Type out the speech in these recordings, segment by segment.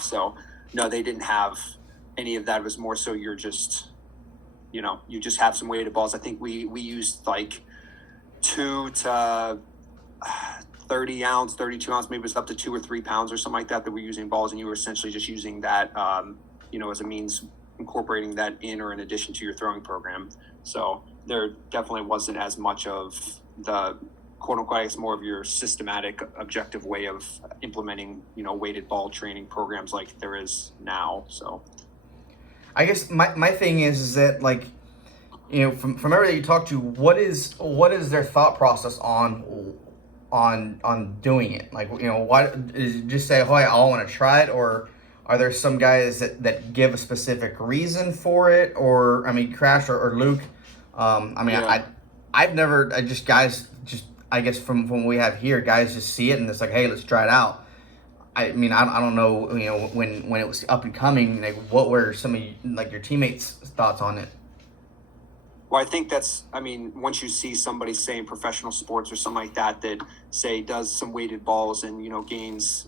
enough. So no, they didn't have any of that. It was more so you're just, you just have some weighted balls. I think we used like 2 to 30 ounce, 32 ounce, maybe it was up to 2 or 3 pounds or something like that we're using balls, and you were essentially just using that, as a means, incorporating that in or in addition to your throwing program. So there definitely wasn't as much of the quote unquote, I guess, more of your systematic, objective way of implementing, weighted ball training programs like there is now. So I guess my thing is that, like, from everybody you talk to, what is their thought process on doing it? Like, what is it, just say, oh, I want to try it, or are there some guys that give a specific reason for it? Or, I mean, Crash or Luke, yeah. I've never, guys just, I guess from what we have here, guys just see it and it's like, hey, let's try it out. I mean, I don't know, when it was up and coming, like, what were some of your teammates' thoughts on it? Well, I think once you see somebody, say, in professional sports or something like that, that say does some weighted balls and, gains,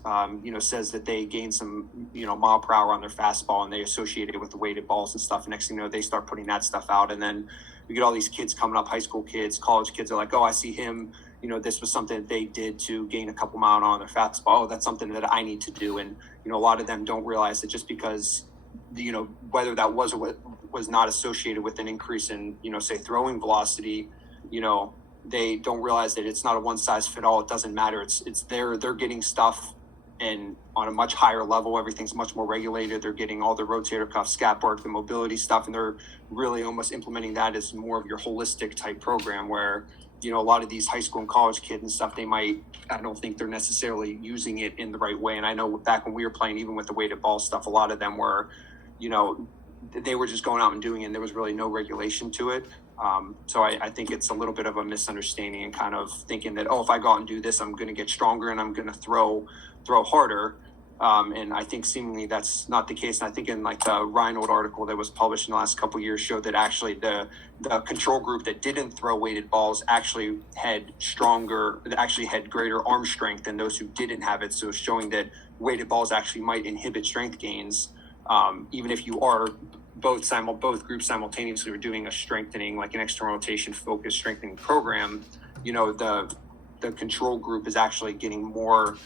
says that they gain some, mile per hour on their fastball, and they associate it with the weighted balls and stuff. Next thing you know, they start putting that stuff out. And then you get all these kids coming up, high school kids, college kids are like, oh, I see him, this was something that they did to gain a couple mile on their fastball. Oh, that's something that I need to do. And, a lot of them don't realize that just because, whether that was or was not associated with an increase in, say, throwing velocity, they don't realize that it's not a one size fit all. It doesn't matter. It's they're getting stuff, and on a much higher level, everything's much more regulated. They're getting all the rotator cuff, scat work, the mobility stuff, and they're really almost implementing that as more of your holistic type program where, a lot of these high school and college kids and stuff, I don't think they're necessarily using it in the right way. And I know back when we were playing, even with the weighted ball stuff, a lot of them were, they were just going out and doing it, and there was really no regulation to it. So I think it's a little bit of a misunderstanding and kind of thinking that, oh, if I go out and do this, I'm going to get stronger and I'm going to throw harder. And I think seemingly that's not the case. And I think in like the Reinold article that was published in the last couple of years showed that actually the control group that didn't throw weighted balls actually had greater arm strength than those who didn't have it. So showing that weighted balls actually might inhibit strength gains, even if you are both groups simultaneously are doing a strengthening, like an external rotation focused strengthening program. The control group is actually getting more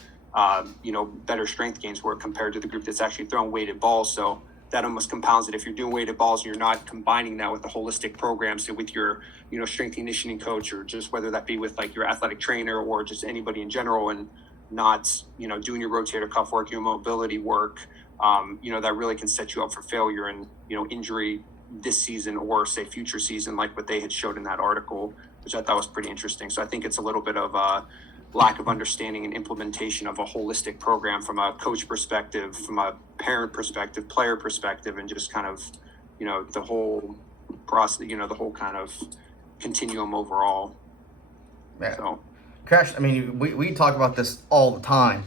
better strength gains where compared to the group that's actually throwing weighted balls. So that almost compounds it. If you're doing weighted balls and you're not combining that with a holistic program, so with your, strength conditioning coach, or just whether that be with like your athletic trainer or just anybody in general, and not, doing your rotator cuff work, your mobility work, that really can set you up for failure and, injury this season or say future season, like what they had showed in that article, which I thought was pretty interesting. So I think it's a little bit of a lack of understanding and implementation of a holistic program from a coach perspective, from a parent perspective, player perspective, and just kind of, the whole process, the whole kind of continuum overall. Yeah. So, Crash, I mean, we talk about this all the time,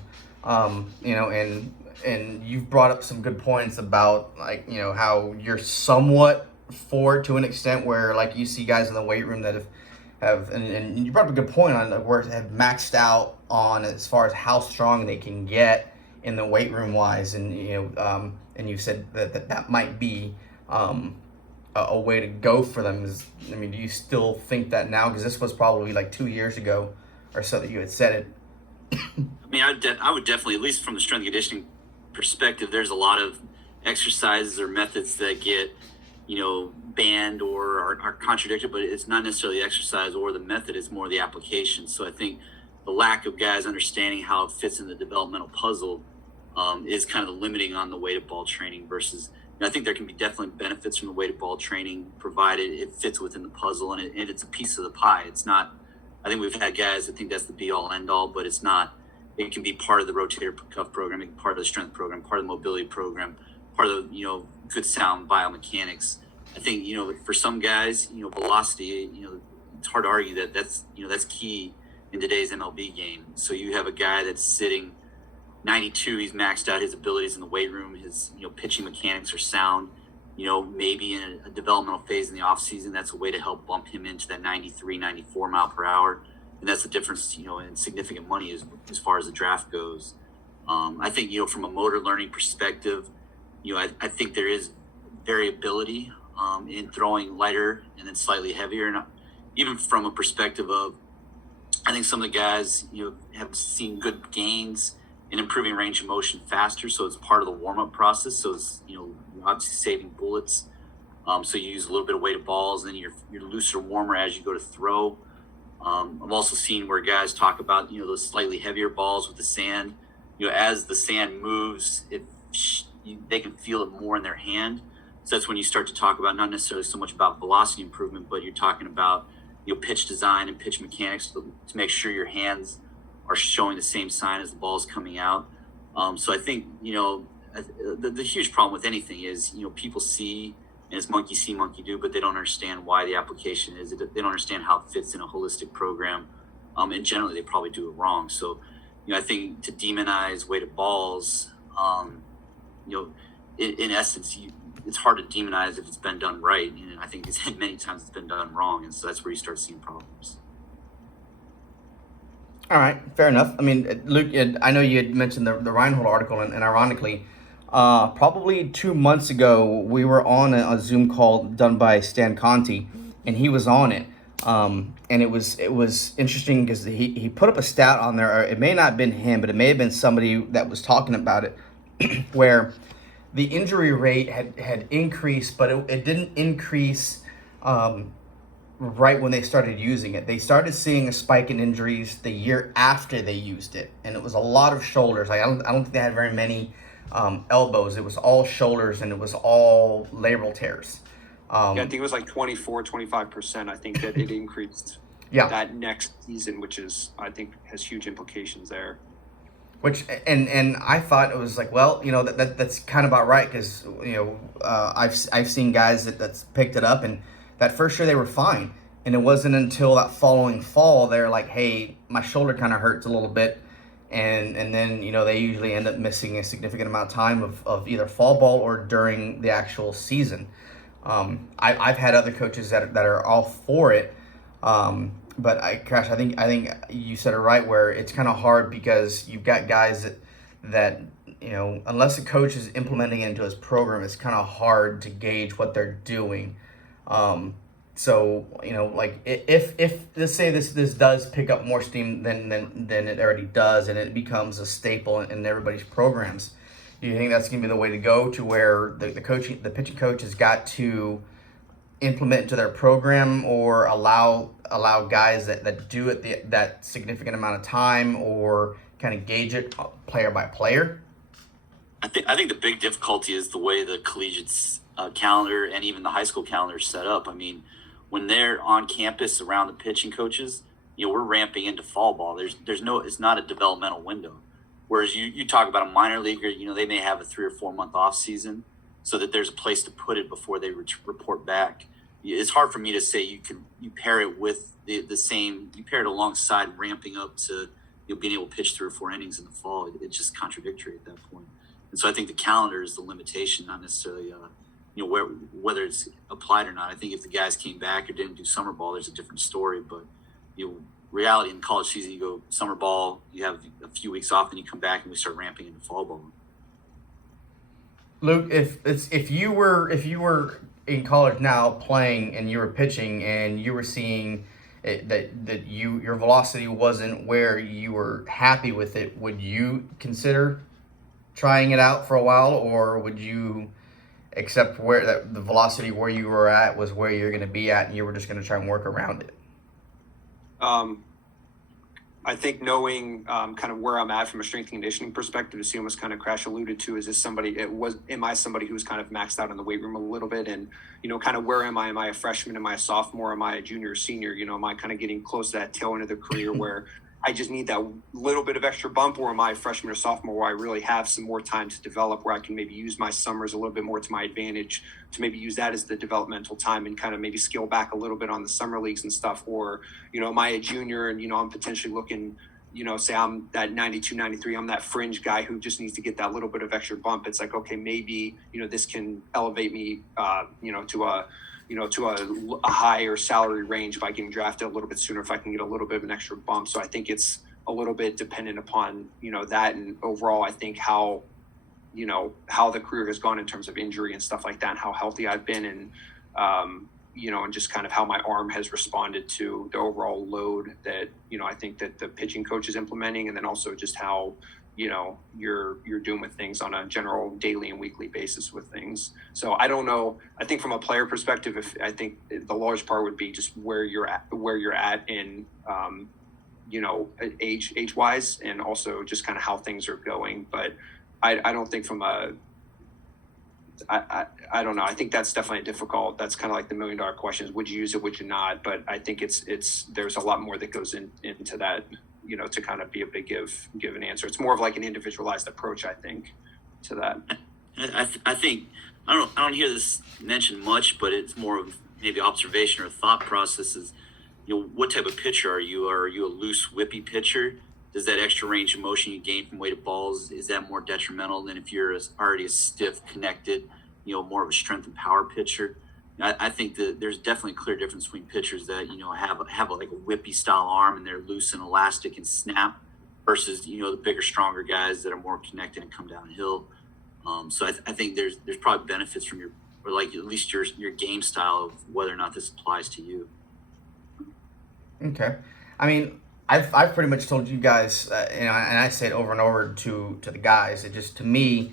and you've brought up some good points about, like, how you're somewhat for it to an extent where, like, you see guys in the weight room that and you brought up a good point on where have maxed out on as far as how strong they can get in the weight room wise, and and you said that might be a way to go for them. Do you still think that now? Because this was probably like 2 years ago or so that you had said it. I would definitely, at least from the strength and conditioning perspective, there's a lot of exercises or methods that get banned or are contradicted, but it's not necessarily the exercise or the method, it's more the application. So I think the lack of guys understanding how it fits in the developmental puzzle is kind of limiting on the weighted ball training versus, I think there can be definitely benefits from the weighted ball training provided it fits within the puzzle and it's a piece of the pie. It's not, I think we've had guys that think that's the be all end all, but it's not. It can be part of the rotator cuff program, it can be part of the strength program, part of the mobility program, part of the, good sound biomechanics. I think, for some guys, velocity, it's hard to argue that's key in today's MLB game. So you have a guy that's sitting 92, he's maxed out his abilities in the weight room, his, pitching mechanics are sound, maybe in a developmental phase in the off season, that's a way to help bump him into that 93, 94 mile per hour. And that's the difference, in significant money as far as the draft goes. I think, from a motor learning perspective, I think there is variability in throwing lighter and then slightly heavier. And even from a perspective of, I think some of the guys, have seen good gains in improving range of motion faster. So it's part of the warm up process. So it's, you're obviously saving bullets. So you use a little bit of weighted balls, and then you're looser, warmer as you go to throw. I've also seen where guys talk about, those slightly heavier balls with the sand. As the sand moves, they can feel it more in their hand. So that's when you start to talk about not necessarily so much about velocity improvement, but you're talking about pitch design and pitch mechanics to make sure your hands are showing the same sign as the ball's coming out. So I think the huge problem with anything is people see, and it's monkey see, monkey do, but they don't understand why the application is. They don't understand how it fits in a holistic program, and generally they probably do it wrong. So I think to demonize weighted balls, in essence, it's hard to demonize if it's been done right. And I think many times it's been done wrong, and so that's where you start seeing problems. All right, fair enough. I mean, Luke, I know you had mentioned the Reinhold article, and ironically, probably 2 months ago, we were on a Zoom call done by Stan Conti, and he was on it. And it was interesting because he put up a stat on there. Or it may not have been him, but it may have been somebody that was talking about it, where the injury rate had increased, but it didn't increase right when they started using it. They started seeing a spike in injuries the year after they used it, and it was a lot of shoulders. Like I don't think they had very many elbows. It was all shoulders, and it was all labral tears. I think it was like 25%. I think that it increased that next season, which is, I think, has huge implications there. Which and I thought it was like, well, that's kind of about right, because I've seen guys that's picked it up, and that first year they were fine, and it wasn't until that following fall they're like, hey, my shoulder kind of hurts a little bit, and then they usually end up missing a significant amount of time of either fall ball or during the actual season. I've had other coaches that are all for it. But I think you said it right, where it's kind of hard because you've got guys that unless a coach is implementing it into his program, it's kind of hard to gauge what they're doing. So like if let's say this does pick up more steam than it already does, and it becomes a staple in everybody's programs, do you think that's going to be the way to go, to where the pitching coach has got to implement into their program, or allow guys that do it that significant amount of time, or kind of gauge it player by player? I think the big difficulty is the way the collegiate calendar and even the high school calendar is set up. I mean, when they're on campus around the pitching coaches, we're ramping into fall ball. It's not a developmental window. Whereas you talk about a minor leaguer, they may have a 3 or 4 month off season, so that there's a place to put it before they report back. It's hard for me to say you pair it with the same, you pair it alongside ramping up to being able to pitch 3 or 4 innings in the fall. It's just contradictory at that point. And so I think the calendar is the limitation, not necessarily whether it's applied or not. I think if the guys came back or didn't do summer ball, there's a different story. But reality in college season, you go summer ball, you have a few weeks off, and you come back and we start ramping into fall ball. Luke, if you were in college now playing, and you were pitching, and you were seeing that your velocity wasn't where you were happy with it, would you consider trying it out for a while, or would you accept where the velocity where you were at was where you're going to be at, and you were just going to try and work around it? I think knowing kind of where I'm at from a strength and conditioning perspective, to see almost kind of Crash alluded to, am I somebody who's kind of maxed out in the weight room a little bit, and kind of where am I? Am I a freshman? Am I a sophomore? Am I a junior or senior? Am I kind of getting close to that tail end of the career where I just need that little bit of extra bump, or am I a freshman or sophomore where I really have some more time to develop, where I can maybe use my summers a little bit more to my advantage, to maybe use that as the developmental time and kind of maybe scale back a little bit on the summer leagues and stuff? Or, am I a junior and, I'm potentially looking, say I'm that 92, 93, I'm that fringe guy who just needs to get that little bit of extra bump. It's like, okay, maybe, this can elevate me, to a higher salary range by getting drafted a little bit sooner, if I can get a little bit of an extra bump. So I think it's a little bit dependent upon, that, and overall, I think how the career has gone in terms of injury and stuff like that, and how healthy I've been, and and just kind of how my arm has responded to the overall load that, I think that the pitching coach is implementing, and then also just how, you're doing with things on a general daily and weekly basis with things. So I don't know. I think from a player perspective, I think the large part would be just where you're at in, age wise, and also just kind of how things are going. But I don't think from a, I don't know. I think that's definitely difficult. That's kind of like the $1 million question is, would you use it? Would you not? But I think there's a lot more that goes into that, to kind of be able to give an answer. It's more of like an individualized approach, I think, to that. I think I don't hear this mentioned much, but it's more of maybe observation or thought processes. What type of pitcher are you? Are you a loose, whippy pitcher? Does that extra range of motion you gain from weighted balls, is that more detrimental than if you're already a stiff, connected, more of a strength and power pitcher? I think that there's definitely a clear difference between pitchers that, have like a whippy style arm and they're loose and elastic and snap, versus, the bigger, stronger guys that are more connected and come downhill. So I think there's probably benefits from or like at least your game style of whether or not this applies to you. Okay. I mean, I've pretty much told you guys, and I say it over and over to the guys. It just, to me,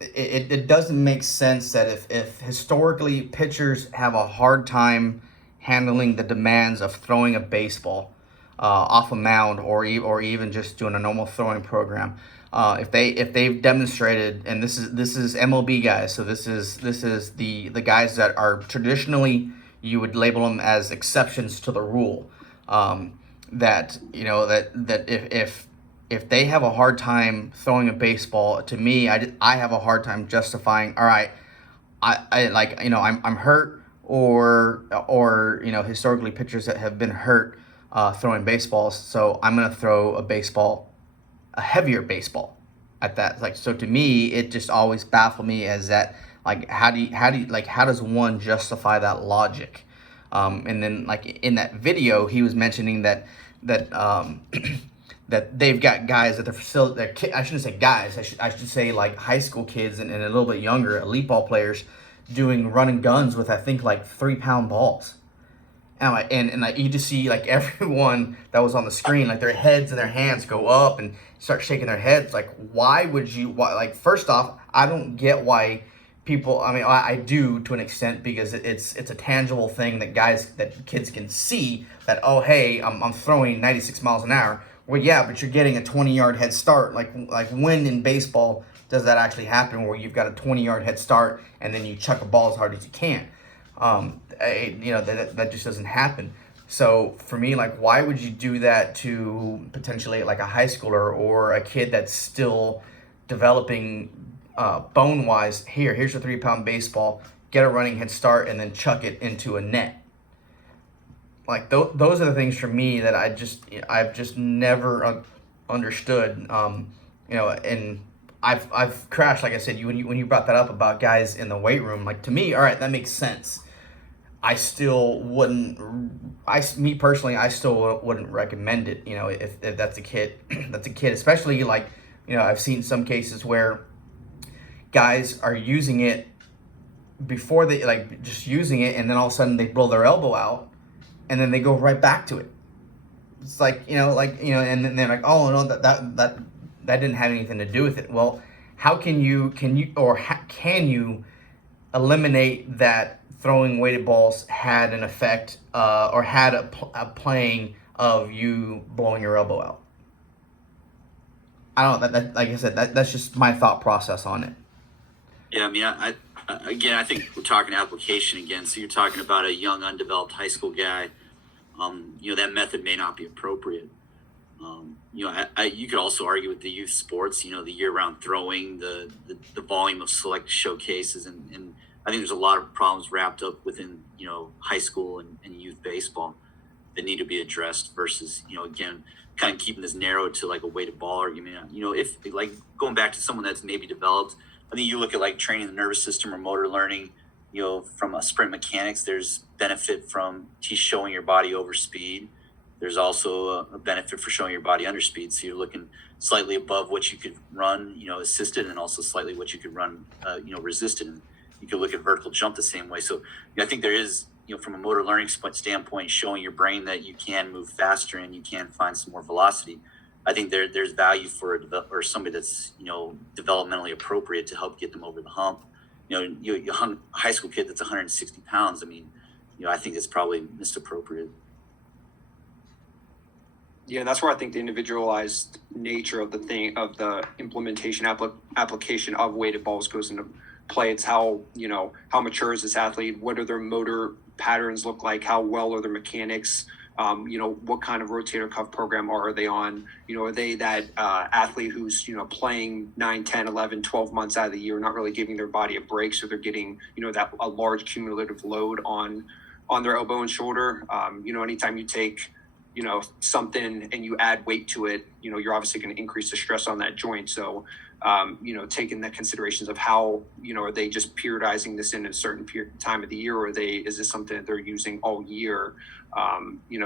it doesn't make sense that if historically pitchers have a hard time handling the demands of throwing a baseball off a mound, or even just doing a normal throwing program, if they've demonstrated, and this is MLB guys, so this is the guys that are traditionally, you would label them as exceptions to the rule. That if they have a hard time throwing a baseball, to me, I have a hard time justifying. All right, I'm hurt, or historically pitchers that have been hurt throwing baseballs, so I'm gonna throw a heavier baseball at that. Like, so to me, it just always baffled me as that, like, how does one justify that logic? And then, like, in that video, he was mentioning that that they've got guys at the facility. I shouldn't say guys. I should say like high school kids and a little bit younger elite ball players doing running guns with, I think, like 3-pound balls. And you just see like everyone that was on the screen, like their heads and their hands go up and start shaking their heads. Like, why would you? Like, first off, I don't get why people. I mean, I do to an extent, because it's a tangible thing that kids can see that, oh, hey, I'm throwing 96 miles an hour. Well, yeah, but you're getting a 20-yard head start. Like when in baseball does that actually happen, where you've got a 20-yard head start and then you chuck a ball as hard as you can? That just doesn't happen. So for me, like, why would you do that to potentially like a high schooler or a kid that's still developing bone-wise? Here's your 3-pound baseball, get a running head start, and then chuck it into a net. Like, those are the things for me that I've just never understood. And I've crashed, like I said, when you brought that up about guys in the weight room. Like, to me, all right, that makes sense. I still wouldn't. Me personally, I still wouldn't recommend it. If that's a kid, especially like, I've seen some cases where guys are using it before they, like, just using it, and then all of a sudden they blow their elbow out, and then they go right back to it. It's like, and then they're like, oh no, that didn't have anything to do with it. Well, how can you eliminate that throwing weighted balls had an effect, or had a playing of you blowing your elbow out? I don't know. That like I said, that's just my thought process on it. Yeah, I mean, I think we're talking application again. So you're talking about a young, undeveloped high school guy. That method may not be appropriate. You could also argue with the youth sports, the year-round throwing, the volume of select showcases, and I think there's a lot of problems wrapped up within, high school and youth baseball that need to be addressed, versus, again, kind of keeping this narrow to like a weighted ball argument. If like going back to someone that's maybe developed, I think you look at like training the nervous system or motor learning, from a sprint mechanics, there's benefit from showing your body over speed. There's also a benefit for showing your body underspeed. So you're looking slightly above what you could run, assisted, and also slightly what you could run, resisted. And you could look at vertical jump the same way. So I think there is, from a motor learning standpoint, showing your brain that you can move faster and you can find some more velocity. I think there's value for or somebody that's, developmentally appropriate to help get them over the hump. You high school kid that's 160 pounds. I mean, I think it's probably misappropriate. Yeah, that's where I think the individualized nature of the implementation application of weighted balls goes into play. It's how mature is this athlete? What do their motor patterns look like? How well are their mechanics? What kind of rotator cuff program are they on? Are they that athlete who's, playing 9, 10, 11, 12 months out of the year, not really giving their body a break. So they're getting, that a large cumulative load on their elbow and shoulder. Anytime you take, something and you add weight to it, you're obviously going to increase the stress on that joint. So, taking the considerations of how, are they just periodizing this in a certain time of the year, or is this something that they're using all year?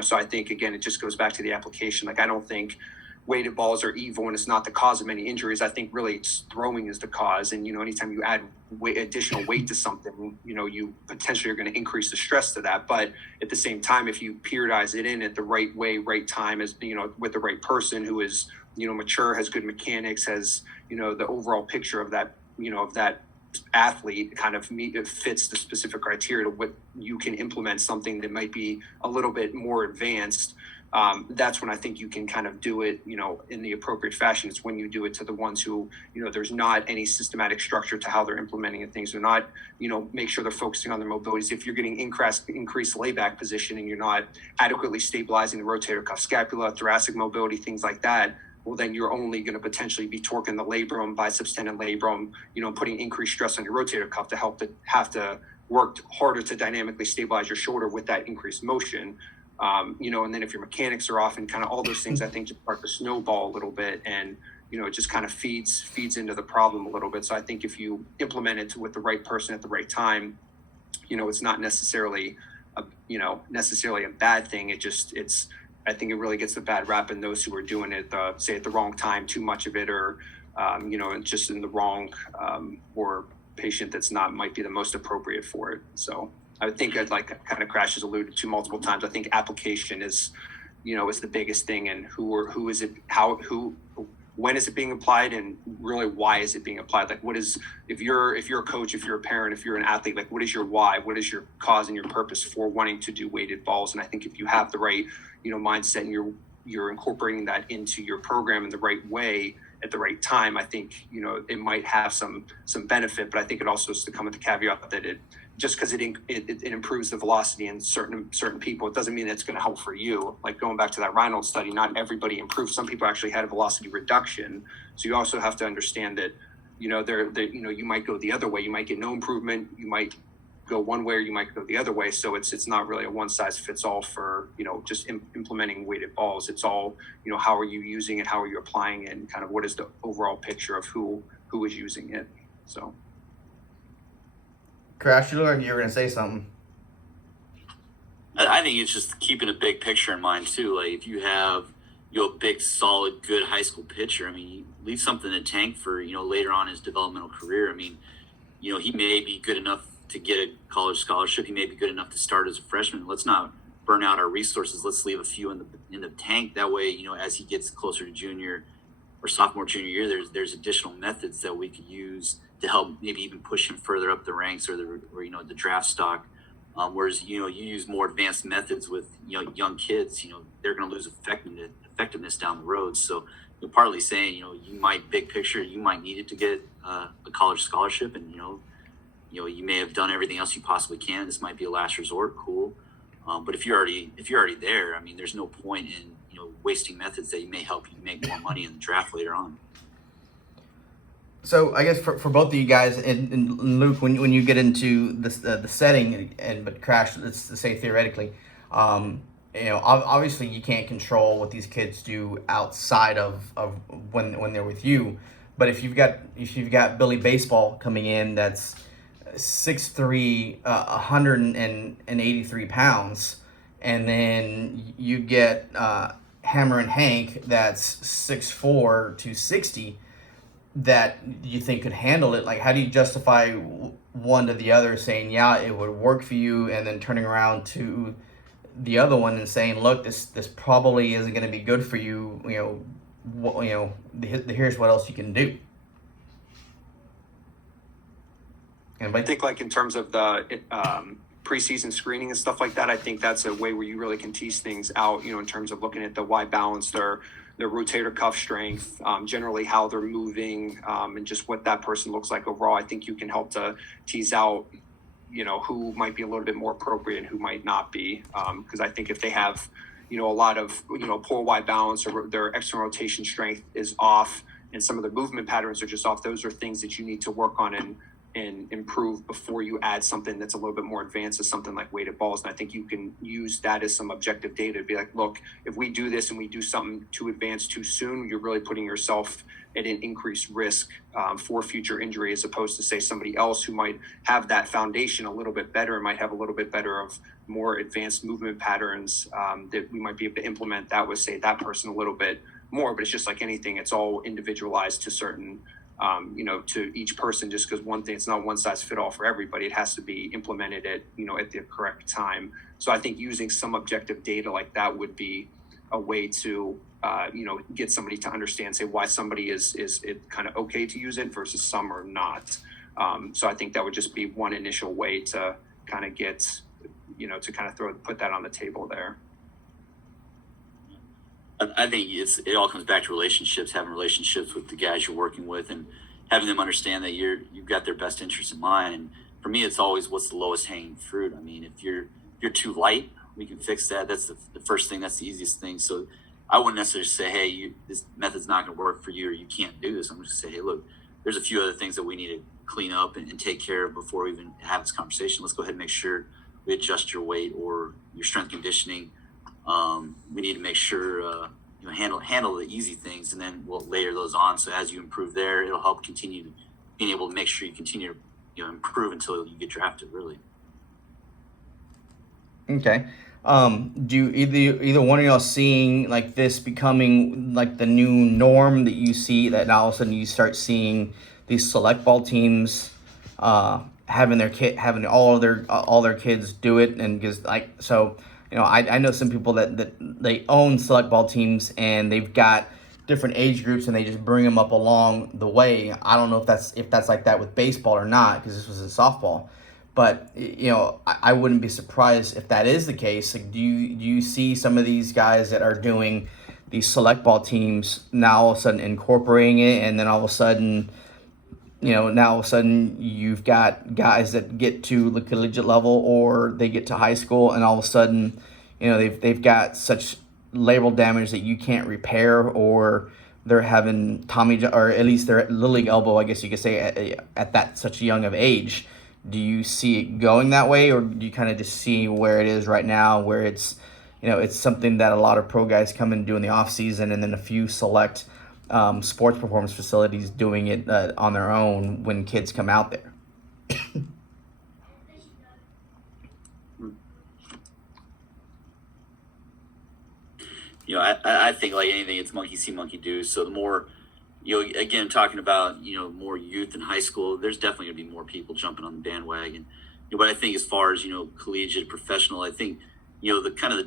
So I think, again, it just goes back to the application. Like, I don't think weighted balls are evil and it's not the cause of many injuries. I think really it's throwing is the cause. And, anytime you add additional weight to something, you potentially are going to increase the stress to that. But at the same time, if you periodize it in at the right way, right time, as, with the right person who is, mature, has good mechanics, has, the overall picture of that, of that athlete kind of fits the specific criteria to what you can implement something that might be a little bit more advanced. That's when I think you can kind of do it, in the appropriate fashion. It's when you do it to the ones who, there's not any systematic structure to how they're implementing things. They're not, make sure they're focusing on their mobilities. If you're getting increased layback position and you're not adequately stabilizing the rotator cuff, scapula, thoracic mobility, things like that, well, then you're only going to potentially be torquing the labrum, biceps tendon labrum, putting increased stress on your rotator cuff to have to work harder to dynamically stabilize your shoulder with that increased motion. And then if your mechanics are off and kind of all those things, I think just start to snowball a little bit, and, it just kind of feeds into the problem a little bit. So I think if you implement it with the right person at the right time, it's not necessarily a bad thing. I think it really gets the bad rap in those who are doing it, say at the wrong time, too much of it, or, just in the wrong, or patient that's might be the most appropriate for it. So I think kind of Crash has alluded to multiple times. I think application is the biggest thing, and who is it, when is it being applied, and really why is it being applied? Like, if you're a coach, if you're a parent, if you're an athlete, like, what is your why? What is your cause and your purpose for wanting to do weighted balls? And I think if you have the right, mindset, and you're incorporating that into your program in the right way at the right time, I think, it might have some benefit. But I think it also has to come with the caveat that just because it improves the velocity in certain people, it doesn't mean it's going to help for you. Like, going back to that Reynolds study, not everybody improved. Some people actually had a velocity reduction. So you also have to understand that, you might go the other way. You might get no improvement. You might go one way, or you might go the other way. So it's not really a one size fits all for, just implementing weighted balls. It's all, how are you using it? How are you applying it? And kind of what is the overall picture of who is using it? So. Crash, you look like you were going to say something. I think it's just keeping a big picture in mind too. Like, if you have, a big, solid, good high school pitcher, I mean, you leave something in the tank for, later on in his developmental career. I mean, he may be good enough to get a college scholarship. He may be good enough to start as a freshman. Let's not burn out our resources. Let's leave a few in the tank. That way, as he gets closer to junior or sophomore, junior year, there's additional methods that we could use to help maybe even push him further up the ranks or the draft stock. Whereas, you use more advanced methods with, young kids, they're going to lose effectiveness down the road. So you're partly saying, you might, big picture, you might need it to get a college scholarship, and, you may have done everything else you possibly can. This might be a last resort. Cool. But if you're already there, I mean, there's no point in, wasting methods that may help you make more money in the draft later on. So I guess for both of you guys, and Luke, when you get into the setting, but Crash, let's say theoretically, obviously you can't control what these kids do outside of when they're with you. But if you've got Billy Baseball coming in that's 6'3", 183 pounds, and then you get Hammer and Hank that's 6'4", 260, that you think could handle it. Like, how do you justify one to the other saying, yeah, it would work for you, and then turning around to the other one and saying, look, this probably isn't going to be good for you. Here's what else you can do. I think, like, in terms of the preseason screening and stuff like that, I think that's a way where you really can tease things out, in terms of looking at the wide balance, their rotator cuff strength, generally how they're moving, and just what that person looks like overall. I think you can help to tease out, who might be a little bit more appropriate and who might not be. Because I think if they have, a lot of, poor wide balance, or their external rotation strength is off and some of their movement patterns are just off, those are things that you need to work on and improve before you add something that's a little bit more advanced to something like weighted balls. And I think you can use that as some objective data to be like, look, if we do this and we do something too advanced too soon, you're really putting yourself at an increased risk for future injury, as opposed to, say, somebody else who might have that foundation a little bit better, might have a little bit better of more advanced movement patterns that we might be able to implement that would, say, that person a little bit more. But it's just like anything, it's all individualized to certain to each person, just because one thing, it's not one size fit all for everybody. It has to be implemented at the correct time. So I think using some objective data like that would be a way to, get somebody to understand, say, why somebody is it kind of okay to use it versus some are not. So I think that would just be one initial way to kind of get, to kind of put that on the table there. I think it all comes back to relationships, having relationships with the guys you're working with, and having them understand that you've got their best interest in mind. And for me, it's always what's the lowest hanging fruit. I mean, if you're too light, we can fix that. That's the first thing. That's the easiest thing. So I wouldn't necessarily say, hey, this method's not going to work for you, or you can't do this. I'm just going to say, hey, look, there's a few other things that we need to clean up and take care of before we even have this conversation. Let's go ahead and make sure we adjust your weight or your strength conditioning. We need to make sure handle the easy things, and then we'll layer those on. So as you improve there, it'll help continue being able to make sure you continue to improve until you get drafted. Really. Okay. Do either one of y'all seeing like this becoming like the new norm, that you see that now all of a sudden you start seeing these select ball teams having all their kids do it? And because I know some people that they own select ball teams, and they've got different age groups, and they just bring them up along the way. I don't know if that's like that with baseball or not, because this was in softball. But I wouldn't be surprised if that is the case. Like, do you see some of these guys that are doing these select ball teams now all of a sudden incorporating it, and then all of a sudden, you've got guys that get to the collegiate level, or they get to high school, and all of a sudden, they've got such labral damage that you can't repair, or they're having or at least they're at Little League elbow, I guess you could say, at that such young of age. Do you see it going that way, or do you kind of just see where it is right now, where it's something that a lot of pro guys come and do in the off season, and then a few select sports performance facilities doing it on their own when kids come out there? I think like anything, it's monkey see, monkey do. So the more, again, talking about, more youth in high school, there's definitely going to be more people jumping on the bandwagon. But I think as far as, collegiate, professional, I think,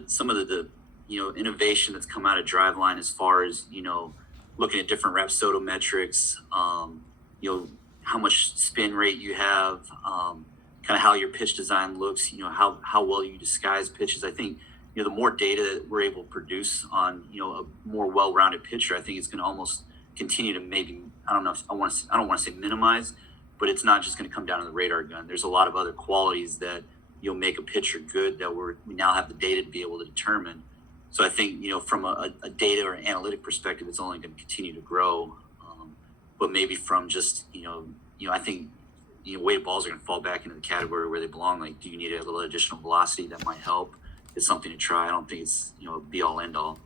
some of the innovation that's come out of Driveline, as far as, looking at different rapsodometrics, how much spin rate you have, kind of how your pitch design looks, how well you disguise pitches. I think, the more data that we're able to produce on, a more well-rounded pitcher, I think it's going to almost continue to maybe, I don't want to say minimize, but it's not just going to come down to the radar gun. There's a lot of other qualities that you'll make a pitcher good that we now have the data to be able to determine. So I think, from a data or analytic perspective, it's only going to continue to grow. But maybe from just, I think, weighted balls are going to fall back into the category where they belong. Like, do you need a little additional velocity? That might help. It's something to try. I don't think it's, be all end all.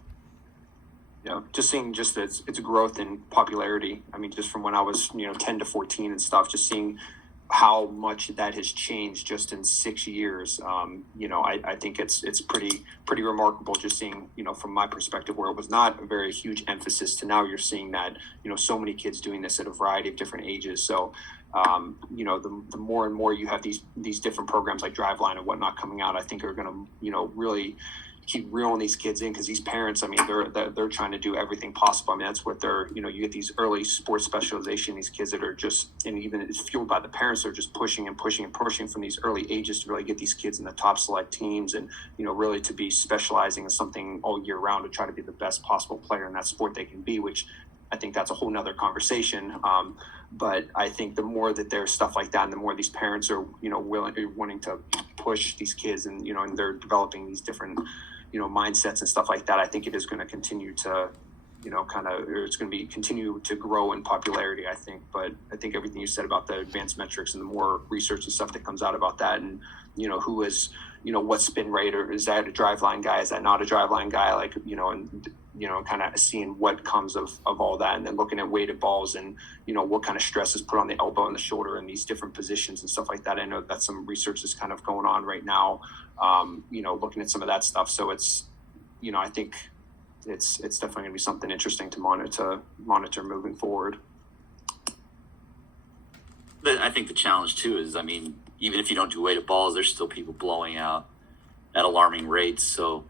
Just seeing its growth in popularity. I mean, just from when I was, 10 to 14 and stuff, just seeing, how much that has changed just in 6 years. I think it's pretty remarkable just seeing, from my perspective, where it was not a very huge emphasis to now you're seeing that, so many kids doing this at a variety of different ages. So, the more and more you have these different programs like Driveline and whatnot coming out, I think are going to, really keep reeling these kids in, because these parents, I mean, they're trying to do everything possible. I mean, that's what they're, you get these early sports specialization, these kids that are just, and even it's fueled by the parents, are just pushing and pushing and pushing from these early ages to really get these kids in the top select teams, and, really to be specializing in something all year round to try to be the best possible player in that sport they can be, which I think that's a whole nother conversation. But I think the more that there's stuff like that, and the more these parents are, wanting to push these kids, and, and they're developing these different, mindsets and stuff like that, I think it is going to continue to, it's going to be continue to grow in popularity, I think. But I think everything you said about the advanced metrics and the more research and stuff that comes out about that, and, who is, what spin rate, or is that a Driveline guy? Is that not a Driveline guy? Like, and, kind of seeing what comes of all that, and then looking at weighted balls and, what kind of stress is put on the elbow and the shoulder and these different positions and stuff like that. I know that's some research is kind of going on right now, looking at some of that stuff. So it's, I think it's definitely going to be something interesting to monitor moving forward. But I think the challenge too is, I mean, even if you don't do weighted balls, there's still people blowing out at alarming rates. So,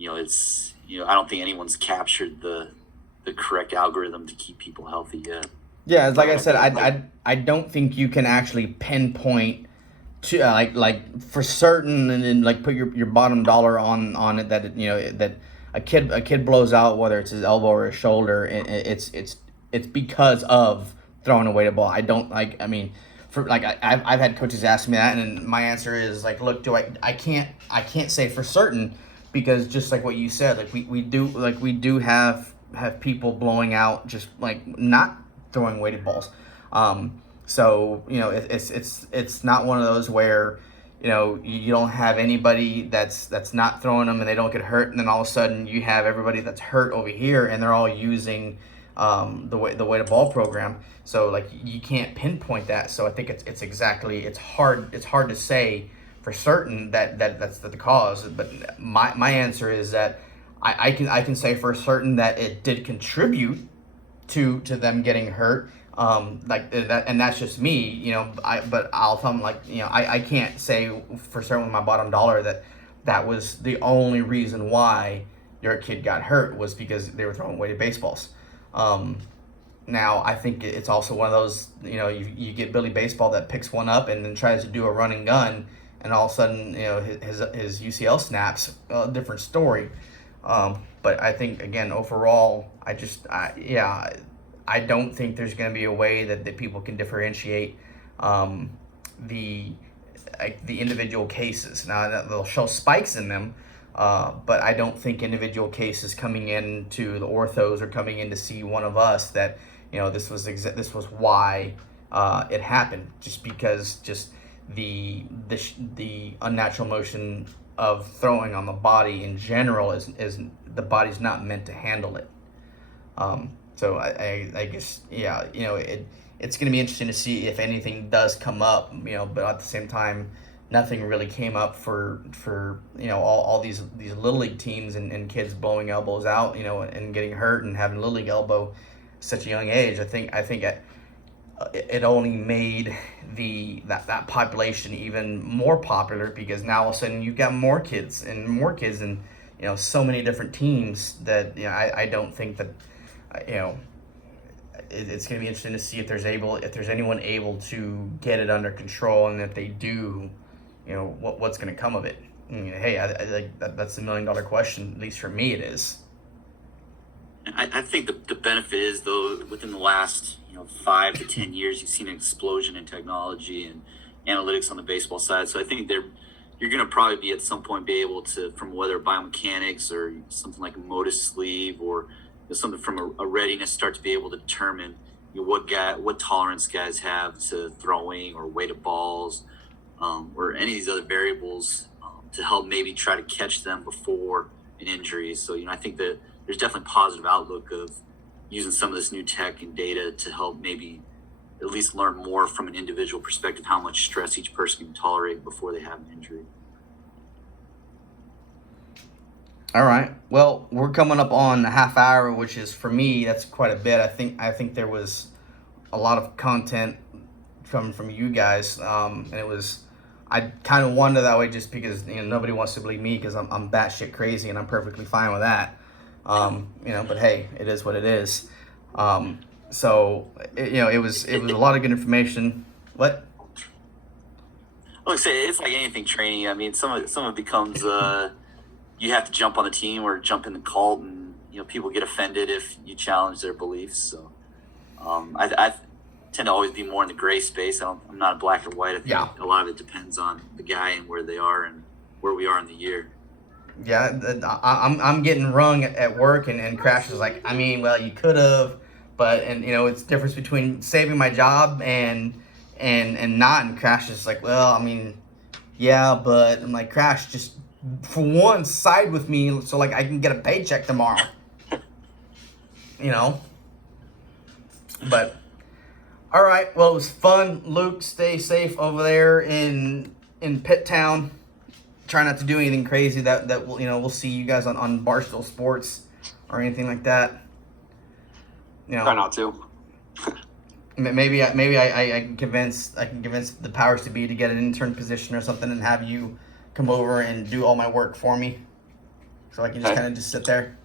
it's, I don't think anyone's captured the correct algorithm to keep people healthy yet. Yeah, like I said, I don't think you can actually pinpoint to like for certain, and then like put your bottom dollar on it that that a kid blows out, whether it's his elbow or his shoulder. It's because of throwing a weighted ball. I don't like. I mean, for like I've had coaches ask me that, and my answer is like, look, I can't say for certain, because just like what you said, like we do have people blowing out just like not throwing weighted balls. So it's not one of those where you don't have anybody that's not throwing them and they don't get hurt, and then all of a sudden you have everybody that's hurt over here and they're all using the weighted ball program. So like you can't pinpoint that. So I think it's hard to say for certain that's the cause. But my answer is that I can say for certain that it did contribute to them getting hurt. Like that, and that's just me, but I'll tell them, like, I can't say for certain with my bottom dollar that was the only reason why your kid got hurt was because they were throwing weighted baseballs. Now I think it's also one of those, you get Billy Baseball that picks one up and then tries to do a run and gun, and all of a sudden, his UCL snaps. A different story. But I think, again, overall, I don't think there's going to be a way that people can differentiate the individual cases. Now they'll show spikes in them, but I don't think individual cases coming into the orthos or coming in to see one of us that this was why it happened. Just because the unnatural motion of throwing on the body in general is the body's not meant to handle it. So I guess, it's going to be interesting to see if anything does come up, but at the same time, nothing really came up for all these little league teams and kids blowing elbows out, and getting hurt and having little league elbow at such a young age. I think it only made that population even more popular, because now all of a sudden you've got more kids and so many different teams that I don't think that it's going to be interesting to see if there's anyone able to get it under control, and if they do, what's going to come of it. Hey, I that's the $1 million question. At least for me, it is. I think the benefit is, though, within the last 5 to 10 years, you've seen an explosion in technology and analytics on the baseball side. So I think you're going to probably be at some point be able to, from whether biomechanics or something like a Motus sleeve or something from a readiness, start to be able to determine what tolerance guys have to throwing or weighted balls, or any of these other variables, to help maybe try to catch them before an injury. So I think that there's definitely positive outlook of using some of this new tech and data to help maybe at least learn more from an individual perspective how much stress each person can tolerate before they have an injury. All right. Well, we're coming up on a half hour, which is for me that's quite a bit. I think there was a lot of content from you guys, and it was. I kind of wanted that way just because nobody wants to believe me because I'm batshit crazy and I'm perfectly fine with that. But hey, it is what it is. It was a lot of good information. What? Like I say, it's like anything training. I mean, some of it becomes you have to jump on the team or jump in the cult, and people get offended if you challenge their beliefs. So I tend to always be more in the gray space. I'm not a black or white. I think a lot of it depends on the guy and where they are and where we are in the year. Yeah, I'm getting rung at work, and Crash is like, I mean, well, you could have, but it's the difference between saving my job and not. And Crash is like, well, I mean, yeah, but I'm like, Crash, just for one, side with me so like I can get a paycheck tomorrow. But all right, well, it was fun. Luke, stay safe over there in Pitt Town. Try not to do anything crazy that we'll see you guys on Barstool Sports or anything like that. Try not to. Maybe I can convince the powers to be to get an intern position or something and have you come over and do all my work for me, so I can just kind of just sit there.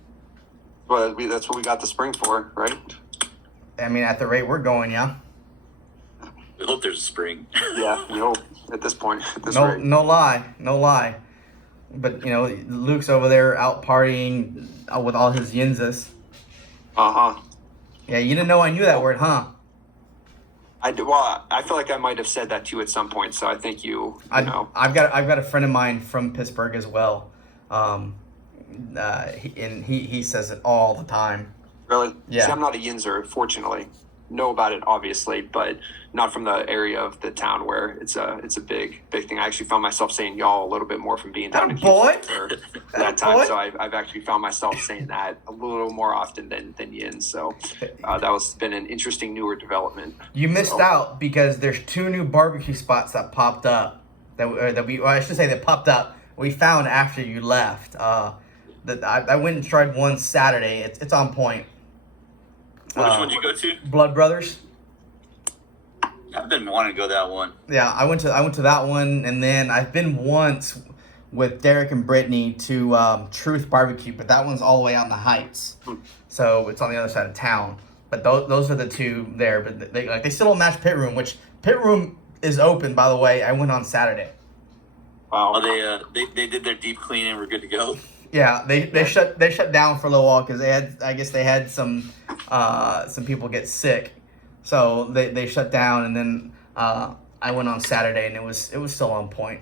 Well, that's what we got the spring for, right? I mean, at the rate we're going, yeah. We hope there's a spring. Yeah, at this point, at this No, rate. no lie. But Luke's over there out partying with all his yinzas. Yeah, you didn't know I knew that word, huh? I do. Well, I feel like I might have said that to you at some point, so I think you know. I've got a friend of mine from Pittsburgh as well, and he says it all the time. Really? Yeah. See, I'm not a Yinzer, fortunately. Know about it, obviously, but not from the area of the town where it's a big thing. I actually found myself saying y'all a little bit more from being down in Houston for that time. So I've actually found myself saying that a little more often than Yin. So that been an interesting newer development. You missed out because there's 2 new barbecue spots that popped up that popped up. We found after you left. That I went and tried one Saturday. It's on point. Which one did you go to? Blood Brothers. I've been wanting to go to that one. Yeah, I went to that one, and then I've been once with Derek and Brittany to Truth Barbecue, but that one's all the way out in the Heights, so it's on the other side of town. But those are the 2 there. But they still don't match Pit Room, which Pit Room is open, by the way. I went on Saturday. Wow. Oh, they did their deep clean and we're good to go. Yeah, they shut down for a little while because they had some people get sick, so they shut down, and then I went on Saturday and it was still on point.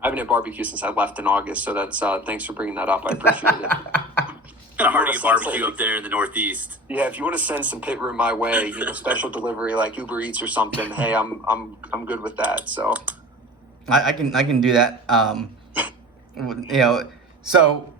I haven't had barbecue since I left in August, so that's thanks for bringing that up. I appreciate it. Kind of hard to get barbecue up there in the Northeast. Yeah, if you want to send some Pit Room my way, special delivery like Uber Eats or something, hey, I'm good with that. So I can do that. So